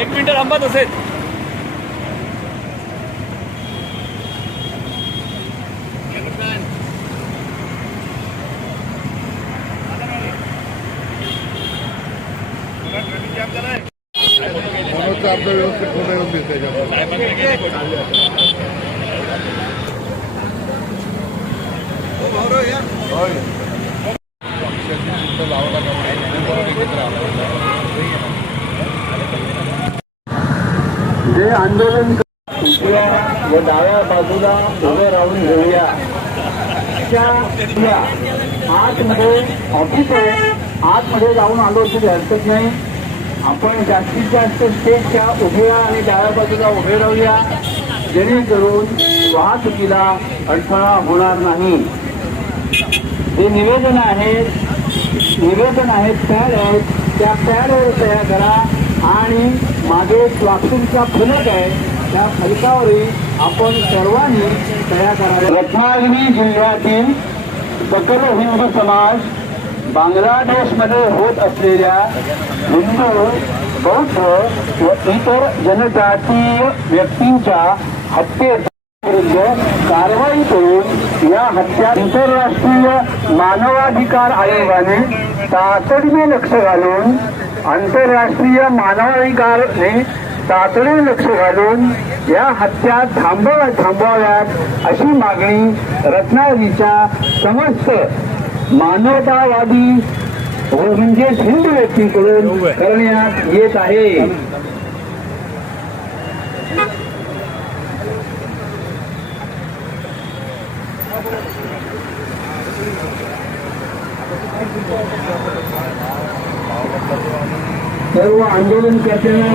एक मिनटं थांबा असेल. व डाव्या बाजूला उभे राहून घेऊया. त्या आतमध्ये ऑफिस आहे आतमध्ये जाऊन आलो तरी हरकत नाही. आपण जास्तीत जास्त स्टेजच्या उभ्या आणि डाव्या बाजूला उभे राहूया. जेणेकरून वाहतुकीला अडथळा होणार नाही. हे निवेदन आहेत निवेदन आहेत पॅड आहेत. त्या पॅडवर तयार करा. आणि मागे प्लास्टिकचा फलक आहे. त्या फलकावरही आपण सर्वांनी तयार करावे रत्नागिरी जिल्ह्यातील सकल हिंदू समाज बांगलादेशमध्ये होत असलेल्या हिंदू बौद्ध व इतर जनजातीय व्यक्तींच्या हत्येचा विरुद्ध कारवाई करून या हत्या आंतरराष्ट्रीय मानवाधिकार आयोगाने तातडीने लक्ष घालून आंतरराष्ट्रीय मानवाधिकारने तातडीने लक्ष घालून या हत्या थांबवा थांबवाव्यात अशी मागणी रत्नागिरीच्या समस्त मानवतावादी व म्हणजेच हिंदू व्यक्तींकडून करण्यात येत आहे. सर्व आंदोलन करताना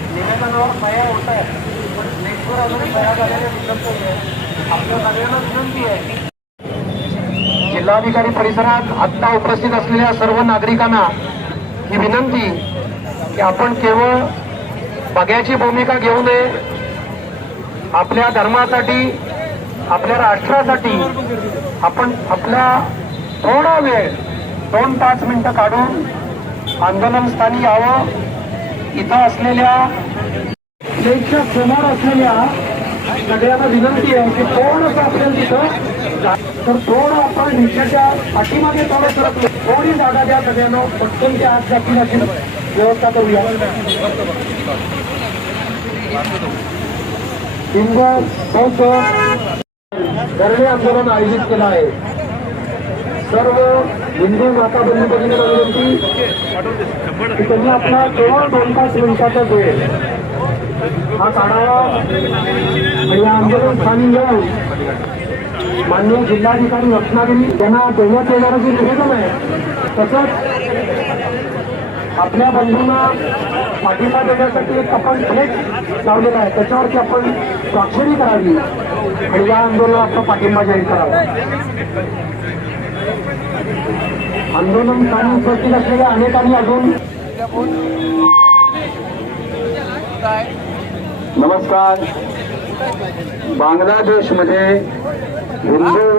निवेदनावर होत आहेत पण नेटवर अजून आपल्या सगळ्यांना विनंती आहे जिल्हाधिकारी परिसरात आत्ता उपस्थित असलेल्या सर्व नागरिकांना ही विनंती की आपण केवळ बघ्याची भूमिका घेऊ नये. आपल्या धर्मासाठी आपल्या राष्ट्रासाठी आपण आपला थोडा वेळ दोन पाच मिनिटं काढून आंदोलनस्थानी यावं. इथं असलेल्या प्लेटच्या समोर असलेल्या सगळ्यांना विनंती आहे की थोडंसं आपल्याला तिथं तर थोडं आपण रिक्षाच्या पाठीमागे थोडं सरकलो थोडी जागा द्या सगळ्यांना पटकन त्या आत जातील अशी व्यवस्था करूया. हिंदू बौद्ध धरणे आंदोलन आयोजित केलं आहे. सर्व हिंदू माता बंधू भगिनीला विनंती की त्यांनी आपला केवळ दोन पाच मिनिटाचा वेळ हा काढावा आणि या आंदोलन स्थानी घेऊन माननीय जिल्हाधिकारी रत्नागिरी यांना देण्यात येणारं जे निवेदन आहे तसंच आपल्या बंधूंना पाठिंबा देण्यासाठी एक आपण प्लेट लावलेला आहे. त्याच्यावरती आपण स्वाक्षरी करावी आणि या आंदोलनाचा पाठिंबा जाहीर करावा. आंदोलन स्थानी उपस्थित असलेल्या अनेकांनी अजून नमस्कार. बांगलादेशमध्ये हिंदू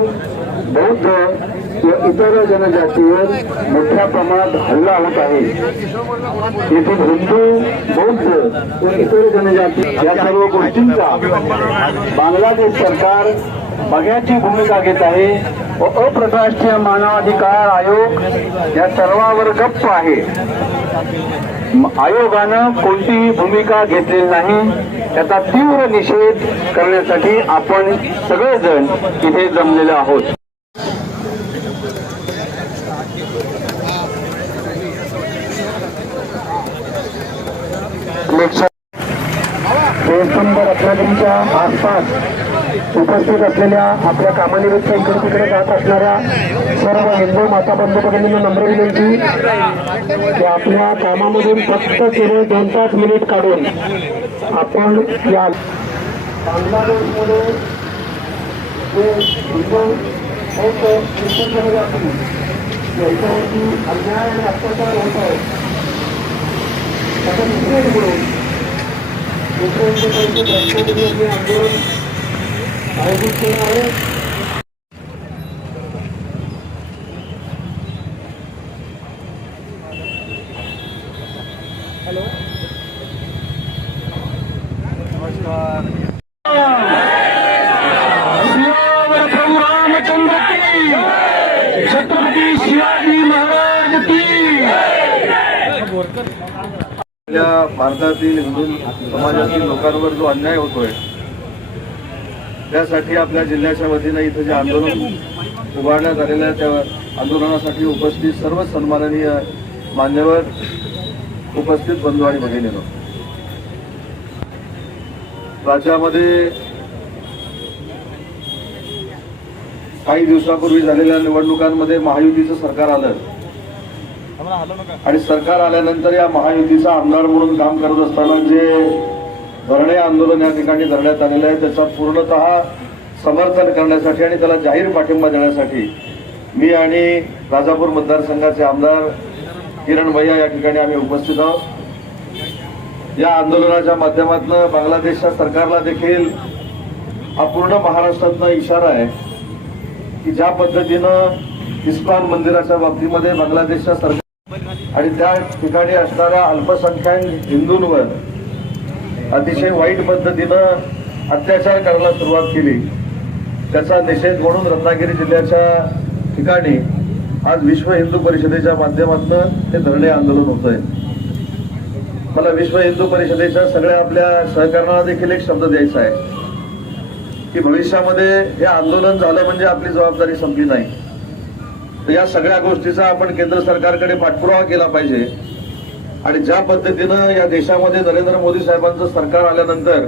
बौद्ध व इतर जनजातीवर मोठ्या प्रमाणात हल्ला होत आहे. येथील हिंदू बौद्ध व इतर जनजाती या सर्व गोष्टींचा बांगलादेश सरकार बघ्याची भूमिका घेत आहे व अप्रशासकीय मानवाधिकार आयोग या सर्वावर गप्प आहे. आयोगानं कोणतीही भूमिका घेतलेली नाही. त्याचा तीव्र निषेध करण्यासाठी आपण सगळेजण इथे जमलेले आहोत. उपस्थित असलेल्या आपल्या कामानिमित्त इकडे तिकडे जात असणाऱ्या सर्व हिंदू माता बंधू भगिनींना नम्र विनंती की आपल्या कामामधून फक्त केवळ दोन पाच मिनिट काढून आपण या बांगलादेशमध्ये जे हिंदू होत क्रिश्चनमध्ये याच्यावरती अन्याय आणि अत्याचार होत आहे त्याचा निषेध म्हणून मुख्यमंत्र्यांचे आंदोलन हॅलो नमस्कार रामचंद्र की छत्रपती शिवाजी महाराज की आपल्या भारतातील हिंदू समाजातील लोकांवर जो अन्याय होतोय त्यासाठी आपल्या जिल्ह्याच्या वतीनं इथं जे आंदोलन उभारण्यात आलेलं आहे त्या आंदोलनासाठी उपस्थित सर्व सन्माननीय मान्यवर उपस्थित बंधू आणि भगिनीनं. राज्यामध्ये काही दिवसापूर्वी झालेल्या निवडणुकांमध्ये महायुतीचं सरकार आलं. आणि सरकार आल्यानंतर या महायुतीचा आमदार म्हणून काम करत असताना जे धरणे आंदोलन या ठिकाणी धरण्यात आलेलं आहे. त्याचा पूर्णतः समर्थन करण्यासाठी आणि त्याला जाहीर पाठिंबा देण्यासाठी मी आणि राजापूर मतदारसंघाचे आमदार किरण भैया या ठिकाणी आम्ही उपस्थित आहोत. या आंदोलनाच्या माध्यमातून बांगलादेशच्या सरकारला देखील हा पूर्ण महाराष्ट्रातनं इशारा आहे की ज्या पद्धतीनं इस्लाम मंदिराच्या बाबतीमध्ये बांगलादेशच्या सरकार आणि त्या ठिकाणी असणाऱ्या अल्पसंख्याक हिंदूंवर अतिशय वाईट पद्धतीनं अत्याचार करायला सुरुवात केली. त्याचा निषेध म्हणून रत्नागिरी जिल्ह्याच्या ठिकाणी आज विश्व हिंदू परिषदेच्या माध्यमातून हे धरणे आंदोलन होत आहे मला विश्व हिंदू परिषदेच्या सगळ्या आपल्या सहकारणाला देखील एक शब्द द्यायचा आहे की भविष्यामध्ये हे आंदोलन झालं म्हणजे आपली जबाबदारी संपली नाही. तर या सगळ्या गोष्टीचा आपण केंद्र सरकारकडे पाठपुरावा केला पाहिजे. आणि ज्या पद्धतीनं या देशामध्ये नरेंद्र मोदी साहेबांचं सरकार आल्यानंतर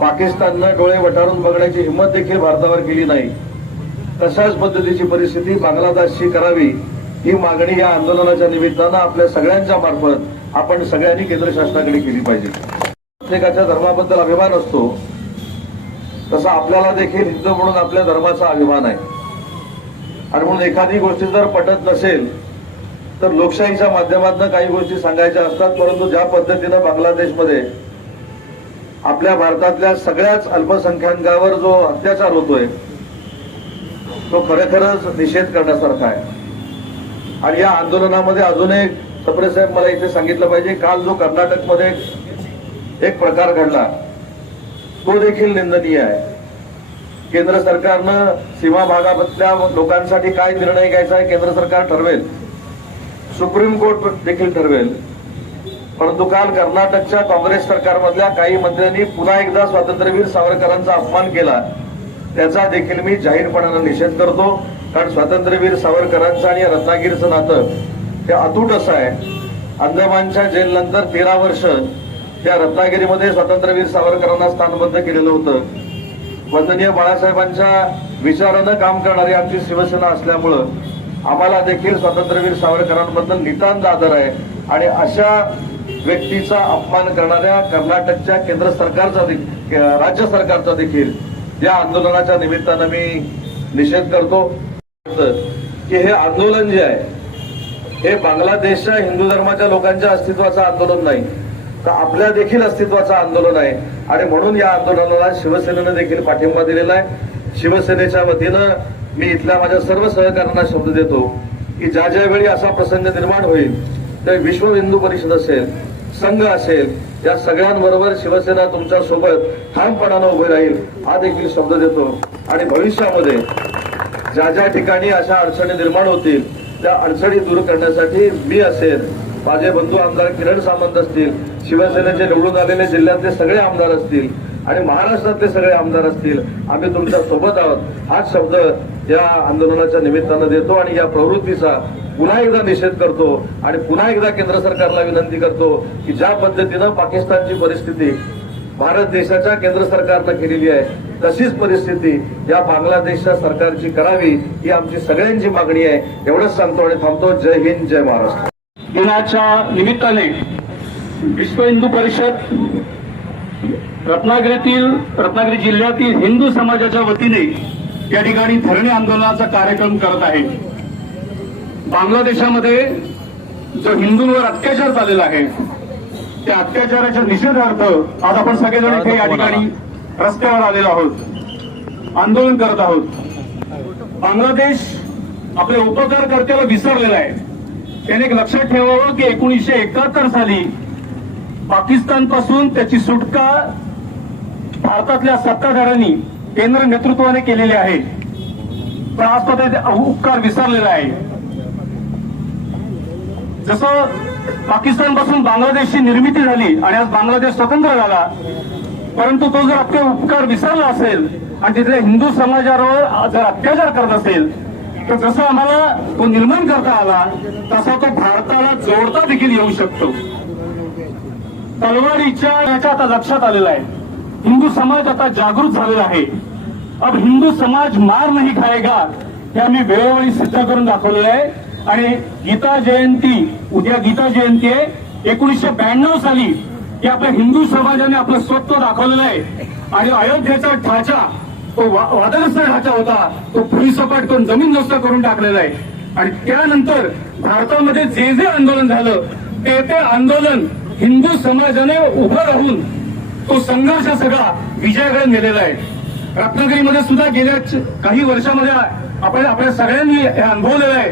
पाकिस्ताननं डोळे वटारून बघण्याची हिंमत देखील भारतावर केली नाही. तशाच पद्धतीची परिस्थिती बांगलादेशची करावी ही मागणी या आंदोलनाच्या निमित्तानं आपल्या सगळ्यांच्या मार्फत आपण सगळ्यांनी केंद्र शासनाकडे केली पाहिजे. प्रत्येकाच्या धर्माबद्दल अभिमान असतो. तसा आपल्याला देखील हिंदू म्हणून आपल्या धर्माचा अभिमान आहे. आणि म्हणून एखादी गोष्टी जर पटत नसेल तर लोकशाहीच्या माध्यमातून काही गोष्टी सांगायच्या असतात परंतु ज्या पद्धतीनं बांगलादेशमध्ये आपल्या भारतातल्या सगळ्याच अल्पसंख्याकावर जो अत्याचार होतोय तो खरेखरच निषेध करण्यासारखा आहे. आणि या आंदोलनामध्ये अजून एक सप्रे साहेब मला इथे सांगितलं पाहिजे काल जो कर्नाटकमध्ये एक प्रकार घडला तो देखील निंदनीय आहे. केंद्र सरकारनं सीमा भागामधल्या लोकांसाठी काय निर्णय घ्यायचा आहे केंद्र सरकार ठरवेल. सुप्रीम कोर्ट देखील ठरवेल. परंतु काल कर्नाटकच्या काँग्रेस सरकारमधल्या काही मंत्र्यांनी पुन्हा एकदा स्वातंत्र्यवीर सावरकरांचा अपमान केला. त्याचा देखील मी जाहीरपणानं निषेध करतो. कारण स्वातंत्र्यवीर सावरकरांचं आणि रत्नागिरीचं नातं हे अतूट असं आहे. अंदमानच्या जेलनंतर तेरा वर्ष त्या रत्नागिरीमध्ये स्वातंत्र्यवीर सावरकरांना स्थानबद्ध केलेलं होतं. वंदनीय बाळासाहेबांच्या विचारानं काम करणारी आमची शिवसेना असल्यामुळं आम्हाला देखील स्वातंत्र्यवीर सावरकरांबद्दल नितांत आदर आहे. आणि अशा व्यक्तीचा अपमान करणाऱ्या कर्नाटकच्या केंद्र सरकारचा दे- राज्य सरकारचा देखील या आंदोलनाच्या निमित्तानं मी निषेध करतो. की हे आंदोलन जे आहे हे बांगलादेशच्या हिंदू धर्माच्या लोकांच्या अस्तित्वाचं आंदोलन नाही. तर आपल्या देखील अस्तित्वाचं आंदोलन आहे. आणि म्हणून या आंदोलनाला शिवसेनेनं देखील पाठिंबा दिलेला आहे. शिवसेनेच्या वतीनं मी इथल्या माझ्या सर्व सहकाऱ्यांना शब्द देतो की ज्या ज्या वेळी असा प्रसंग निर्माण होईल ते विश्व हिंदू परिषद असेल संघ असेल या सगळ्यांबरोबर शिवसेना तुमच्यासोबत ठामपणानं उभे राहील हा देखील शब्द देतो. आणि भविष्यामध्ये ज्या ज्या ठिकाणी अशा अडचणी निर्माण होतील त्या अडचणी दूर करण्यासाठी मी असेल माझे बंधू आमदार किरण सामंत असतील शिवसेनेचे निवडून आलेले जिल्ह्यातले सगळे आमदार असतील आणि महाराष्ट्रातले सगळे आमदार असतील आम्ही तुमच्यासोबत आहोत. हाच शब्द या आंदोलनाच्या निमित्तानं देतो आणि या प्रवृत्तीचा पुन्हा एकदा निषेध करतो आणि पुन्हा एकदा केंद्र सरकारला विनंती करतो की ज्या पद्धतीनं पाकिस्तानची परिस्थिती भारत देशाच्या केंद्र सरकारनं केलेली आहे तशीच परिस्थिती या बांगलादेशच्या सरकारची करावी ही आमची सगळ्यांची मागणी आहे. एवढंच सांगतो आणि थांबतो. जय हिंद जय महाराष्ट्र. दिनाच्या निमित्ताने विश्व हिंदू परिषद रत्नागिरीतील रत्नागिरी जिल्ह्यातील हिंदू समाजाच्या वतीने या ठिकाणी धरणे आंदोलनाचा कार्यक्रम करत आहे. बांगलादेशामध्ये जो हिंदूंवर अत्याचार झालेला आहे त्या अत्याचाराच्या निषेधार्थ आज आपण सगळेजण इथे या ठिकाणी रस्त्यावर आलेलो आहोत. आंदोलन करत आहोत. बांगलादेश आपल्या उपकारकर्त्याला विसरलेला आहे. त्याने एक लक्षात ठेवावं की एकोणीसशे एकाहत्तर साली पाकिस्तानपासून त्याची सुटका भारतातल्या सत्ताधाऱ्यांनी केंद्र नेतृत्वाने केलेले आहे. पण आज तो ते उपकार विसरलेला आहे. जसं पाकिस्तानपासून बांगलादेशची निर्मिती झाली आणि आज बांगलादेश स्वतंत्र झाला परंतु तो जर आपले उपकार विसरला असेल आणि तिथल्या हिंदू समाजावर जर अत्याचार करत असेल तर जसं आम्हाला तो निर्माण करता आला तसा तो भारताला जोडता देखील येऊ शकतो. तलवारीच्या याच्या आता लक्षात आलेला आहे. हिंदू समाज आता जागृत झालेला आहे. अब हिंदू समाज मार नाही खाएगा हे आम्ही वेळोवेळी सिद्ध करून दाखवलेलं आहे. आणि गीता जयंती उद्या गीता जयंती आहे. एकोणीसशे ब्याण्णव साली हे आपल्या हिंदू समाजाने आपलं स्वत्व दाखवलेलं आहे. आणि अयोध्येचा ढाचा तो वा- वादग्रस्त ढाचा होता तो भुईसपाट करून जमीन जमीनदोस्त करून टाकलेला आहे. आणि त्यानंतर भारतामध्ये जे जे आंदोलन झालं ते ते आंदोलन हिंदू समाजाने उभं राहून तो संघर्ष सगळा विजयाकडे नेलेला आहे. रत्नागिरीमध्ये सुद्धा गेल्या काही वर्षामध्ये आपण आपल्या सगळ्यांनी हे अनुभवलेलं आहे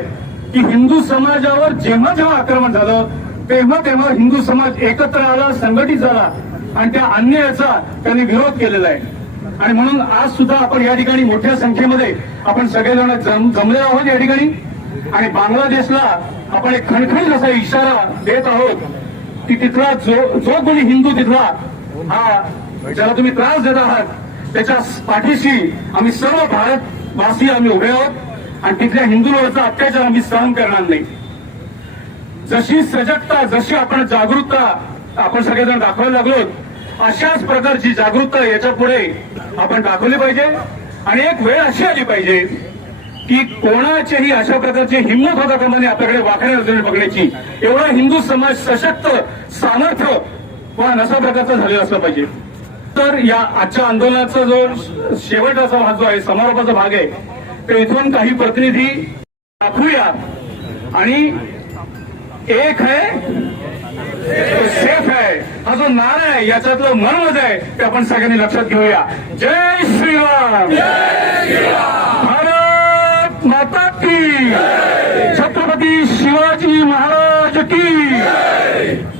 की हिंदू समाजावर जेव्हा जेव्हा आक्रमण झालं तेव्हा तेव्हा हिंदू समाज एकत्र आला संघटित झाला आणि त्या अन्यायाचा त्यांनी विरोध केलेला आहे. आणि म्हणून आज सुद्धा आपण या ठिकाणी मोठ्या संख्येमध्ये आपण सगळेजण जम जमलेलो आहोत या ठिकाणी. आणि बांगलादेशला आपण एक खणखणीत असा इशारा देत आहोत की तिथला जो जो कोणी हिंदू तिथला हा ज्याला तुम्ही त्रास देत आहात त्याच्या पाठीशी आम्ही सर्व भारतवासी आम्ही उभे आहोत आणि तिथल्या हिंदूंवरचा अत्याचार आम्ही सहन करणार नाही. जशी सजगता जशी आपण जागरूकता आपण सगळेजण दाखवायला लागलो अशाच प्रकारची जागरूकता याच्यापुढे आपण दाखवली पाहिजे. आणि एक वेळ अशी आली पाहिजे की कोणाचेही अशा प्रकारची हिंमत होता प्रमाणे आपल्याकडे वाकड्या नजरेने बघण्याची एवढा हिंदू समाज सशक्त सामर्थ्य पण अशा प्रकारचं झालेलं असलं पाहिजे? तर या आजच्या आंदोलनाचा जो शेवटचा भाग जो आहे समारोपाचा भाग आहे तर इथून काही प्रतिनिधी दाखवूया आणि एक है सेफ है हा जो नारा आहे याच्यातलं मर्मज आहे ते आपण सगळ्यांनी लक्षात घेऊया. जय श्रीराम. भारत माता की. छत्रपती शिवाजी महाराज की.